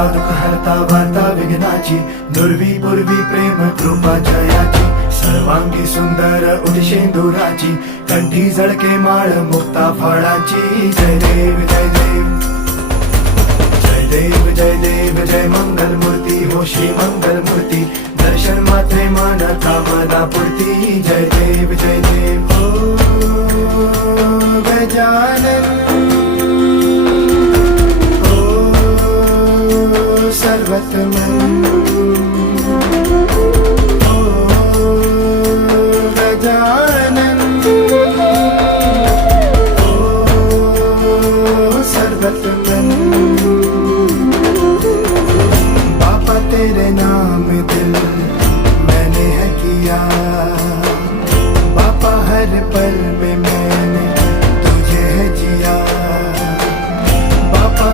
हरता दुःख हरता वार्ता विघ्नाची, दुर्वी पूर्वी प्रेम कृपा जयाची, सर्वांगी सुंदर उदिशेंदुराची, कंठी झळके माळ मुक्ता फळाची. जय देव जय देव जय देव जय देव जय मंगल मूर्ती हो श्री मंगल मूर्ती, दर्शन मात्रे मन कामना पूर्ती. जय देव जय देव हो गजानन हो सर्वतमन हो गजानन हो सर्वतमन. बाबा तेरे नाम दिल मैंने है किया, बाबा हर पल में